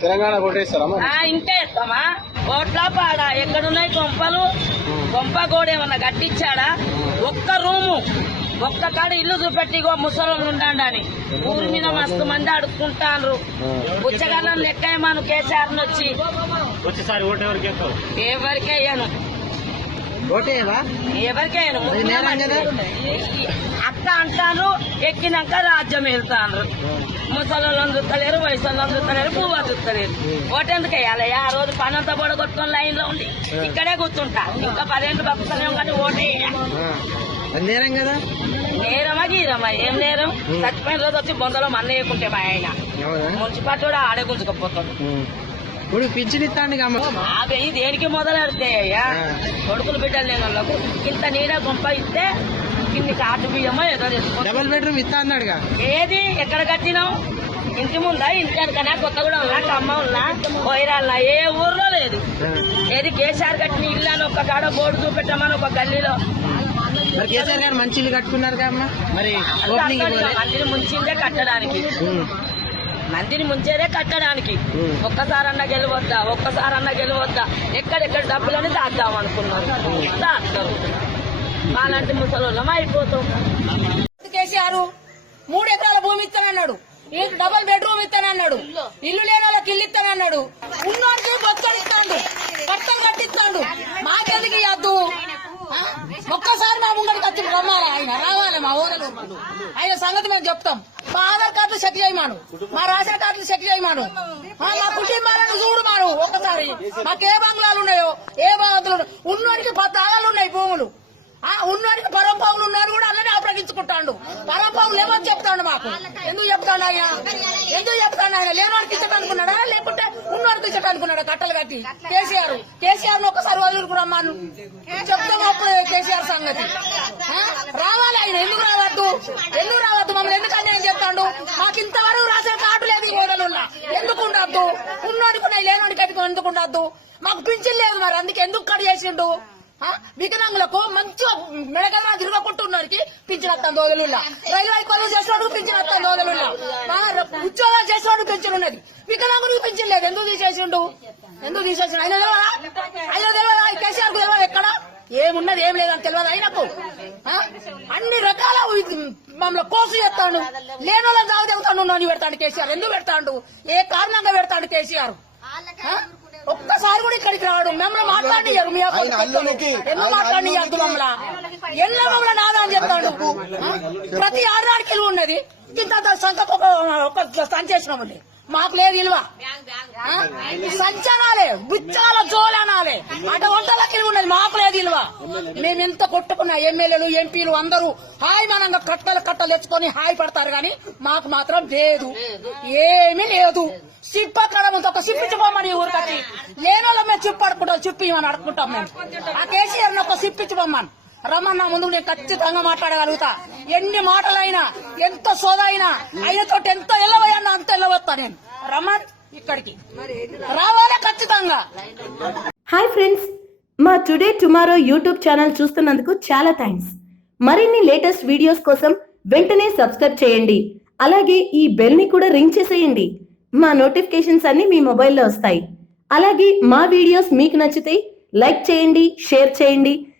తెలంగాణ మరి? ఆ ఇంకా ఎత్తామా? ఓట్ల పాడ? ఎక్కడున్నాయి కొంపలు కొంప గోడ ఏమన్నా కట్టించాడా? ఒక్క రూము ఒక్క కాడ ఇల్లు చూపెట్టి ఇగో ముసలోళ్ళు ఉండండి ఊరి మీద మస్తు మంది అడుక్కుంటాన్రు బుచ్చగాళ్ళని లెక్క ఏమాను కేసీఆర్ వచ్చి వచ్చేసారి ఓటు ఎవరికి ఎక్కువ ఎవరికి అయ్యాను ఓటేవా ఎవరికి అయ్యాను అది నేరం కదా? అక్క అంటారు ఎక్కినాక రాజ్యం వెళ్తాండ్రు. ముసలోళ్ళని చూస్తలేరు వయసు చూస్తలేరు పువ్వు చూస్తలేరు ఓటెందుకు వేయాలి? ఆ రోజు పనంతా పొడగొట్టుకొని లైన్లో ఉండి ఇక్కడే కూర్చుంటా. ఇంకా పదేళ్ళు బతుకుతానేమో కానీ అది నేరం కదా? నేరమా గీరమా? ఏం నేరం? చచ్చిపోయిన రోజు వచ్చి బొందలో మన్న వేయకుంటే మా ఆయన. మున్సిపాలిటీ కూడా ఆడే గుంజుకపోతాడు. ఇప్పుడు పింఛన్ ఇస్తాండి అమ్మ వెయ్యి దేనికి మొదలెడతాయ్యా. కొడుకులు బిడ్డలు లేని వాళ్ళకు ఇంత నీడ గుంప ఇస్తే ఇన్ని కాటు బియ్యమో ఏదో తెచ్చుకుంటాం డబల్ బెడ్రూమ్ ఇస్తా అన్నాడుగా. ఏది? ఎక్కడ కట్టినాం ఇంటి ముందా? ఇంటి వెనకనా? కొత్తగూడెం ఉన్నా ఖమ్మం ఉన్నా కోయిరాలనా ఏ ఊర్లో లేదు. ఏది కేసీఆర్ కట్టిన ఇల్లు అని ఒక కాడ బోర్డు చూపెట్టామని ఒక గల్లీలో. మరి కేసీఆర్ గారు మంచి ఇల్లు కట్టుకున్నారు అమ్మ మరి ఓపెనింగ్ ముంచిందే కట్టడానికి. మందిని ముంచేదే కట్టడానికి. ఒక్కసారన్నా గెలవద్దా? ఒక్కసారన్నా గెలవద్దా? ఎక్కడెక్కడ డబ్బులని దాద్దాం అనుకున్నారు. దాస్తారు అలాంటి ముసలోళ్ళం అయిపోతాం. కేసీఆర్ మూడు ఎకరాల భూమి ఇస్తానన్నాడు. డబల్ బెడ్రూమ్ ఇస్తానన్నాడు. ఇల్లు లేని వాళ్ళకి ఇల్లు ఇస్తానన్నాడు. ఉన్నోడికి బతుకొని ఇస్తాడు. పట్టం కట్టిస్తాడు. మాకెందుకు ఇవ్వద్దు? ఒక్కసారి మా ముంగడికి వచ్చి రమ్మాలి ఆయన? రావాలి మా ఊరలో ఆయన సంగతి మేము చెప్తాం. మా ఆధార్ కార్డులు చెక్ చేయమాను. మా రేషన్ కార్డులు చెక్ చేయమాను. ఆ, మా కుటుంబాలను చూడమాను ఒక్కసారి. మాకు ఏ బంగ్లాలు ఉన్నాయో ఏ బాధలు ఉన్నోడికి పది ఆగలు ఉన్నాయి భూములు. ఆ ఉన్నోడికి పరంపావులు ఉన్నారు కూడా అలానే అప్రగించుకుంటాడు పరంపావులు ఏమని చెప్తాడు మాకు. ఎందుకు చెప్తాడు అయ్యా ఎందుకు చెప్తాడు ఆయన? లేనివాడికి ఇచ్చటనుకున్నాడా? లేకుంటే ఉన్నవాడికి ఇచ్చటనుకున్నాడా? కట్టలు కట్టి. కేసీఆర్. కేసీఆర్ను ఒక్కసారి వదులుకురమ్మాను. చెప్తాను అప్పుడు కేసీఆర్ సంగతి. రావాలి ఆయన. ఎందుకు రావద్దు? ఎందుకు రావద్దు? మమ్మల్ని ఎందుకు అన్యాయం చెప్తాడు మాకు ఇంతవరకు రాసిన కార్డు లేదు ఈ ఓడలున్నా. ఎందుకు ఉండద్దు? ఉన్నోడికి లేనోడికి అది ఎందుకు ఉండద్దు? మాకు పింఛన్ లేదు మరి. అందుకే ఎందుకు కట్ చేసిండు? ఆ? వికలాంగులకు మంచిగా మెడగల తిరగకుంటున్నోడికి పింఛన్ వస్తాను దోదలుల్లా రైల్వే కొలు చేసినప్పుడు పింఛన్ వస్తాను దోదలుల్లా ఉద్యోగాలు చేసినప్పుడు పింఛన్ ఉన్నది. వికలాంగులకు పింఛన్ లేదు. ఎందుకు తీసేసిండు? ఎందుకు తీసేసిండు? ఆయన తెలియదా ఆయన తెలియదా కేసీఆర్ తెలియదా ఎక్కడ? ఏమున్నది ఏం లేదని తెలియదు ఆయనకు? ఆ? అన్ని రకాల మమ్మల్ని కోసు చేస్తాడు. లేని వాళ్ళని దావ చెబుతాడు నోని పెడతాడు కేసీఆర్. ఎందుకు పెడతాడు? ఏ కారణంగా పెడతాడు కేసీఆర్? ఒక్కసారి కూడా ఇక్కడికి రావడం మమ్మల్ని మాట్లాడియారు మీ ఎందుకు ఆయన మాట్లాడియారు మమ్మల్ని ఎల్ల మమ్మల్ని నాదా అని చెప్తాడు? ప్రతి ఆడడానికి ఉన్నది. ఇంత ఒక ఒక సంచేసినామండి మాకు లేదు విలువ. సంచనాలే బుచ్చాల జోలనాలే. అట వంటలకి ఉన్నది మాకు లేదు విలువ. మేము ఎంత కొట్టుకున్న ఎమ్మెల్యేలు ఎంపీలు అందరూ హాయ్ మనంగా కట్టలు కట్టలు తెచ్చుకొని హాయి పడతారు గాని మాకు మాత్రం లేదు. ఏమీ లేదు. సిప్ అక్కడ ఒక సిప్పించుకోమని ఊరికొచ్చి. లేని వాళ్ళ మేము చిప్పు అడుకుంటాం చిప్పు ఇవ్వమని అడుకుంటాం మేము. ఆ కేసీఆర్ ఒక సిప్పించుకోమని. రమ్మన్న ముందు నేను ఖచ్చితంగా మాట్లాడగలుగుతా. ఎన్ని మాటలైనా ఎంత సోదైనా ఆయనతో ఎంత ఎల్లవయ్యన్నా అంత ఎల్లవస్తా నేను. రమ్మన్ ఇక్కడికి. రావాలే ఖచ్చితంగా. హాయ్ ఫ్రెండ్స్ మా టుడే టుమారో యూట్యూబ్ ఛానల్ చూస్తున్నందుకు చాలా థ్యాంక్స్. మరిన్ని లేటెస్ట్ వీడియోస్ కోసం వెంటనే సబ్స్క్రైబ్ చేయండి. అలాగే ఈ బెల్ని కూడా రింగ్ చేసేయండి. మా నోటిఫికేషన్స్ అన్ని మీ మొబైల్లో వస్తాయి. అలాగే మా వీడియోస్ మీకు నచ్చితే లైక్ చేయండి షేర్ చేయండి.